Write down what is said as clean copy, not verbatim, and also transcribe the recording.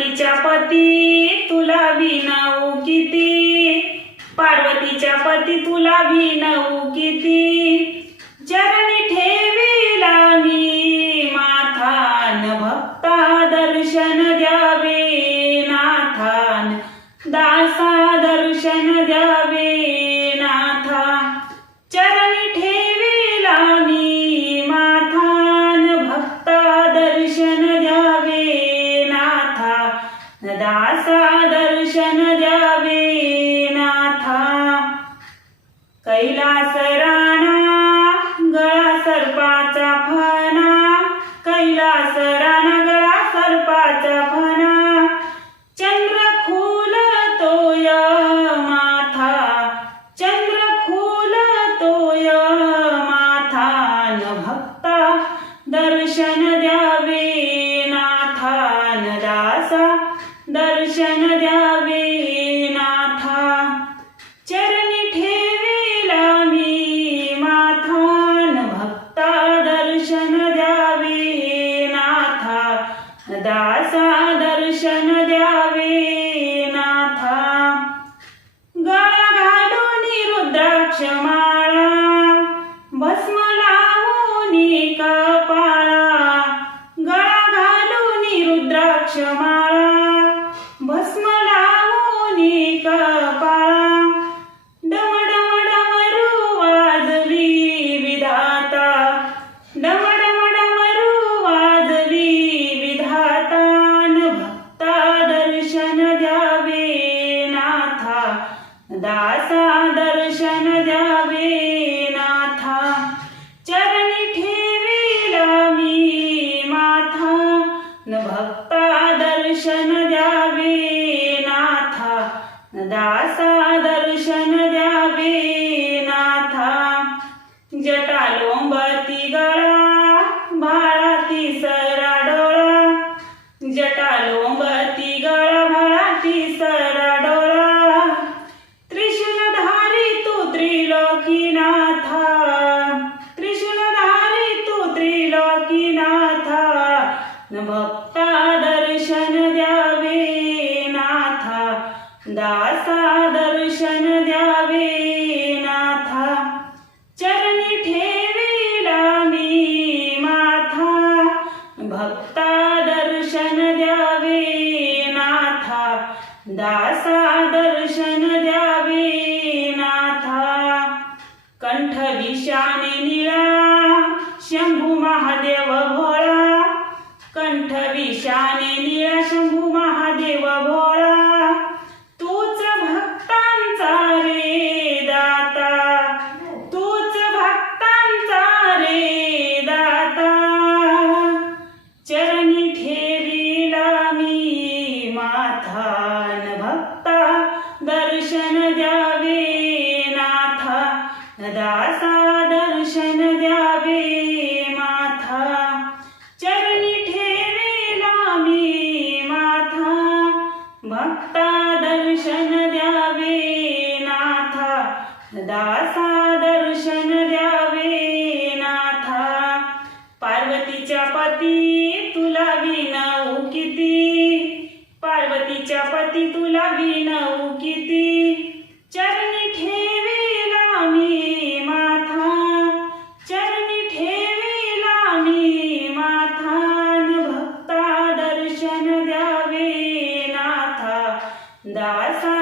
पार्वतीच्या पती तुला विनवू किती, पार्वतीच्या पती तुला विनवू किती, चरणी ठेविला मी माथान भक्ता दर्शन द्यावे नाथान, दासा दर्शन द्यावे नाथा, चरणी ठेविला मी माथान भक्ता दर्शन द्यावे नाथा, दासा दर्शन द्यावे नाथा। कैलास राणा गळा सर्पाचा फणा, कैलास राणा गळा सर्पाचा फणा, चंद्र खुलतोय माथा, चंद्र खुलतोय माथा, न भक्ता दर्शन द्यावे नाथान, दासा दर्शन द्यावे नाथा, चरणी ठेविला मी माथान भक्ता दर्शन द्यावे नाथा, दासा दर्शन द्यावे नाथा। गळा घालून रुद्राक्ष माळा, भस्म लावून कपाळा, गळा घालून रुद्राक्ष माळा, भस्म लावून कपाळा, डम डम डमरू वाजवी विधाता, डम डम डमरू वाजवी विधाता, न भक्ता दर्शन द्यावे नाथा, दासा दर्शन द्यावे नाथा, चरणी ठेविला मी माथा, न भक्ता दर्शन द्यावे नाथा, दासा दर्शन द्यावे नाथा। जटा लोंबती गळा भाळाती सरा डोळा, जटा लोंबती गळा भाळाती सरा डोळा, त्रिशूलधारी तू त्रिलोकीनाथा, त्रिशूलधारी तू त्रिलोकीनाथा, न भक्ता दर्शन द्यावे नाथा, दासा दर्शन द्यावे नाथा, चरणी ठेविला मी माथा, भक्ता दर्शन द्यावे नाथा, दासा दर्शन द्यावे नाथा। कंठ विशाने निळा शंभू महादेव भोळा, कंठ विशाने निळा शंभू महादेव भोळा, तूच भक्तांचा रे दाता, तूच भक्तांचा रे दाता, चरणी ठेविला मी माथान भक्ता दर्शन द्यावे नाथा, दासा दर्शन द्यावे माथा, चरणी ठेविला मी माथा, भक्ता दर्शन द्यावे नाथा, दासा दर्शन द्यावे नाथा। पार्वतीच्या पती तुला विनवू किती, पार्वतीच्या पती तुला विनवू किती, चरणी ठेविला मी माथा, चरणी ठेविला मी माथा, न भक्ता दर्शन द्यावे नाथा, दासा